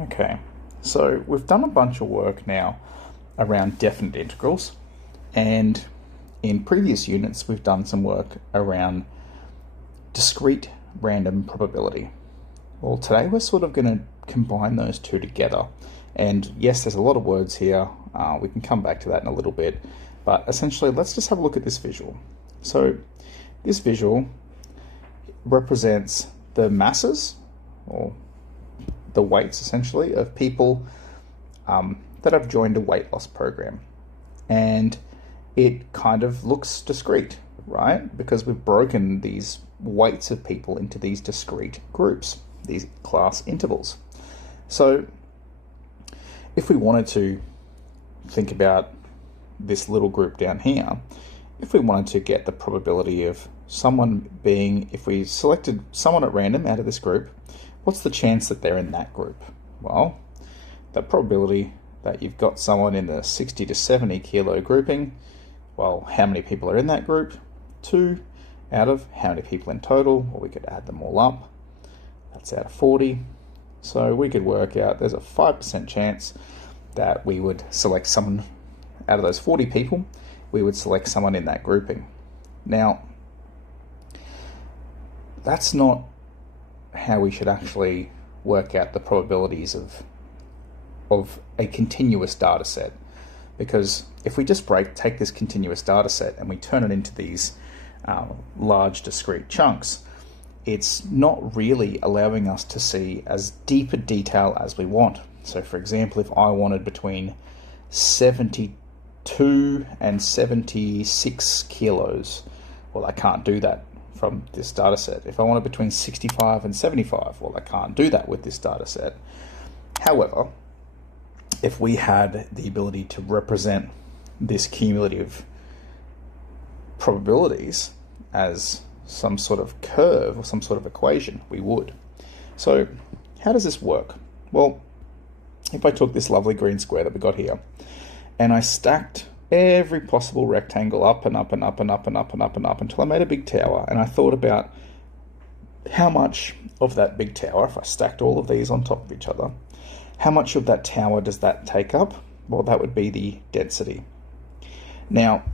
Okay, so we've done a bunch of work now around definite integrals, and in previous units we've done some work around discrete random probability. Well, today we're sort of going to combine those two together, and yes, there's a lot of words here. We can come back to that in a little bit, but essentially let's just have a look at this visual. So this visual represents the masses, or the weights essentially, of people that have joined a weight loss program. And it kind of looks discrete, right? Because we've broken these weights of people into these discrete groups, these class intervals. So if we wanted to think about this little group down here, if we wanted to get the probability of someone being, if we selected someone at random out of this group, what's the chance that they're in that group? Well, the probability that you've got someone in the 60 to 70 kilo grouping, well, how many people are in that group? 2 out of how many people in total? Well, we could add them all up. That's out of 40. So we could work out there's a 5% chance that we would select someone out of those 40 people, we would select someone in that grouping. Now, that's not how we should actually work out the probabilities of a continuous data set. Because if we just take this continuous data set and we turn it into these large discrete chunks, it's not really allowing us to see as deep a detail as we want. So for example, if I wanted between 72 and 76 kilos, well, I can't do that from this data set. If I wanted between 65 and 75, well, I can't do that with this data set. However, if we had the ability to represent this cumulative probabilities as some sort of curve or some sort of equation, we would. So how does this work? Well, if I took this lovely green square that we got here and I stacked every possible rectangle up and up and up and up and up and up and up until I made a big tower, and I thought about how much of that big tower, if I stacked all of these on top of each other, how much of that tower does that take up? Well, that would be the density. Now,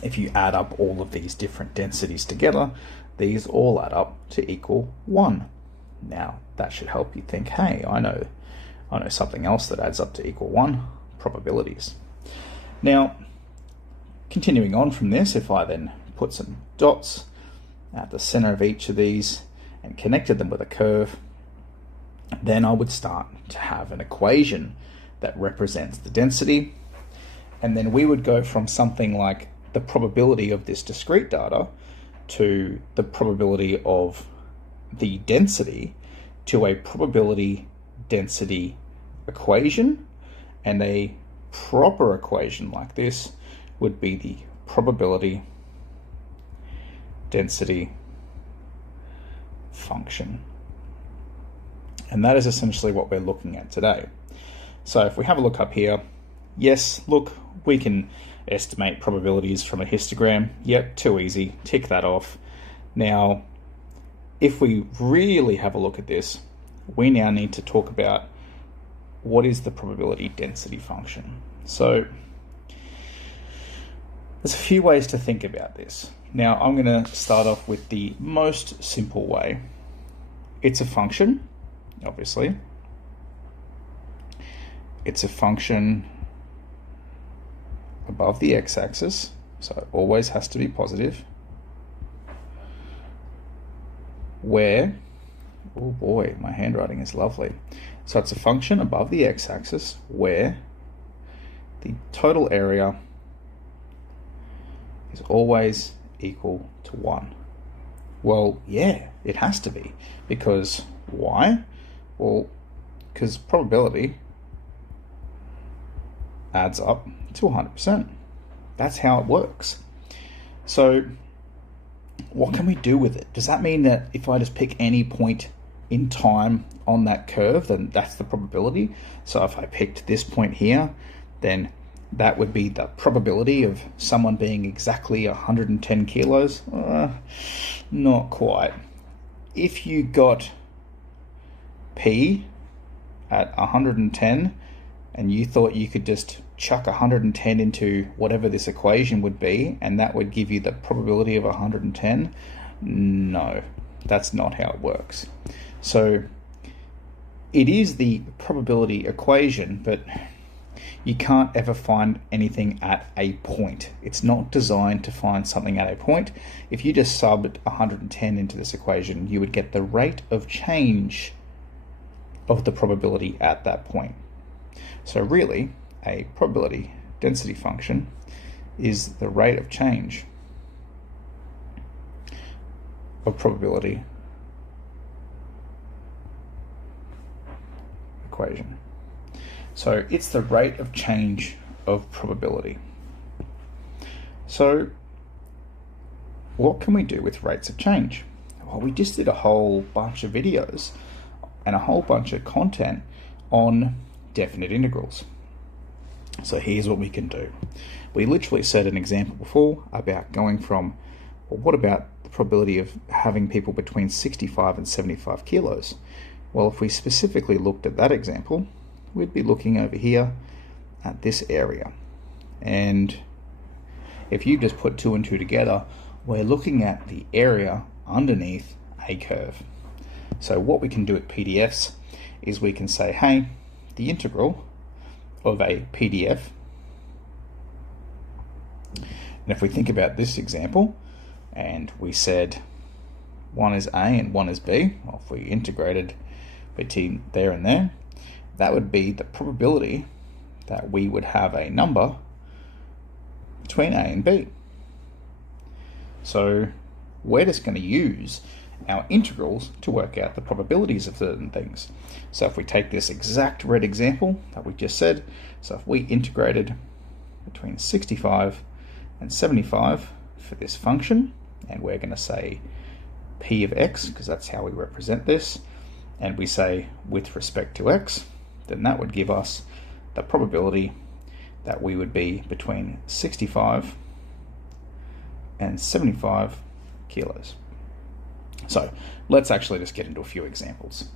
if you add up all of these different densities together, these all add up to equal 1. Now, that should help you think, hey, I know something else that adds up to equal 1, probabilities. Now, continuing on from this, if I then put some dots at the center of each of these and connected them with a curve, then I would start to have an equation that represents the density. And then we would go from something like the probability of this discrete data to the probability of the density to a probability density equation, and a proper equation like this would be the probability density function. And that is essentially what we're looking at today. So if we have a look up here, yes, look, we can estimate probabilities from a histogram. Yep, too easy, tick that off. Now, if we really have a look at this, we now need to talk about what is the probability density function. So there's a few ways to think about this. Now, I'm going to start off with the most simple way. It's a function, obviously. It's a function above the x-axis, so it always has to be positive, where, oh boy, my handwriting is lovely. So it's a function above the x-axis where the total area is always equal to 1. Well, yeah, it has to be, because why? Well, because probability adds up to 100%. That's how it works. So what can we do with it? Does that mean that if I just pick any point in time on that curve, then that's the probability? So if I picked this point here, then that would be the probability of someone being exactly 110 kilos? Not quite. If you got P at 110 and you thought you could just chuck 110 into whatever this equation would be and that would give you the probability of 110, no, that's not how it works. So it is the probability equation, but you can't ever find anything at a point. It's not designed to find something at a point. If you just subbed 110 into this equation, you would get the rate of change of the probability at that point. So really, a probability density function is the rate of change of probability equation. So it's the rate of change of probability. So what can we do with rates of change? Well, we just did a whole bunch of videos and a whole bunch of content on definite integrals. So here's what we can do. We literally said an example before about going from, well, what about the probability of having people between 65 and 75 kilos? Well, if we specifically looked at that example, we'd be looking over here at this area. And if you just put 2 and 2 together, we're looking at the area underneath a curve. So what we can do at PDFs is we can say, hey, the integral of a PDF, and if we think about this example, and we said one is A and one is B, well, if we integrated between there and there, that would be the probability that we would have a number between A and B. So we're just going to use our integrals to work out the probabilities of certain things. So if we take this exact red example that we just said, so if we integrated between 65 and 75 for this function, and we're going to say p of x, because that's how we represent this, and we say with respect to x, then that would give us the probability that we would be between 65 and 75 kilos. So let's actually just get into a few examples.